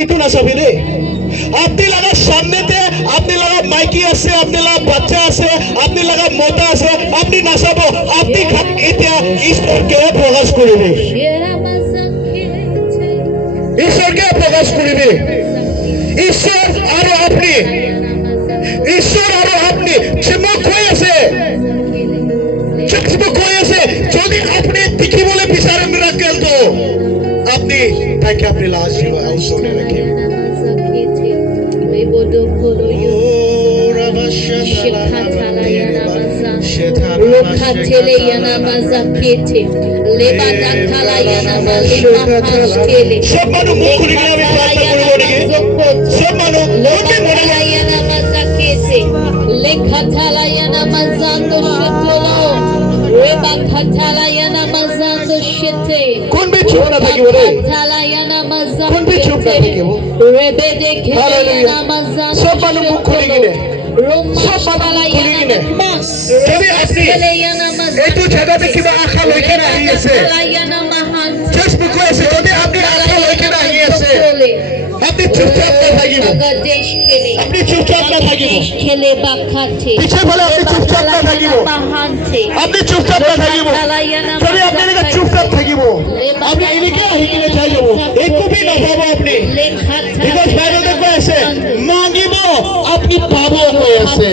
itu নাচাবি আপনি লাগা সামনেতে আপনি লাগা মাইকি আছে আপনি লাগা বাচ্চা আছে আপনি লাগা মোটা আছে আপনি নাচাব আপনি এটা ঈশ্বরকে প্রকাশ করিবে ঈশ্বরকে প্রকাশ করিবে ঈশ্বর আর আপনি চমক হয়েছে যদি আপনি দেখি বলে বিচারেন রাখেন তো আপনি তাকে আপনি লাশ আউসনে রাখেন সব মানুষ মুখ খুলে আমি প্রার্থনা করবো নাকি সব মানুষ মুখে মনে কোন বে চুপ না থাকিব রে কোন বে চুপ না থাকিব সব মানুষ মুখ খুলে গিনে সব মানুষ খুলে গিনে যদি আপনি এইটো জায়গাতে কিবা আশা লৈকে আহি আছে ফেসবুক আছে যদি আপনি আশা লৈকে আহি আছে আপনি চুপচাপ না থাকিব আপনি চুপচাপ না থাকিব পিছে বলে আপনি চুপচাপ না থাকিব আপনি চুপচাপ না থাকিব যদি আপনি এদিকে চুপচাপ থাকিব আপনি এদিকে আহি কিনে চাই যাব একো বি নাপাব আপনি বিকজ বাইবেলে কৈ আছে মাগিব আপনি পাব কৈ আছে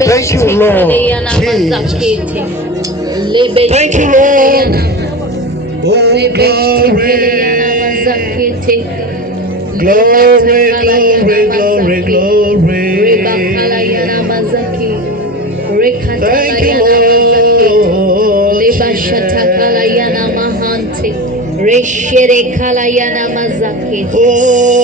Thank you, Lord. Jesus. Thank you, Lord. Oh, glory. Glory, glory, glory, glory. Thank you, Lord. Oh.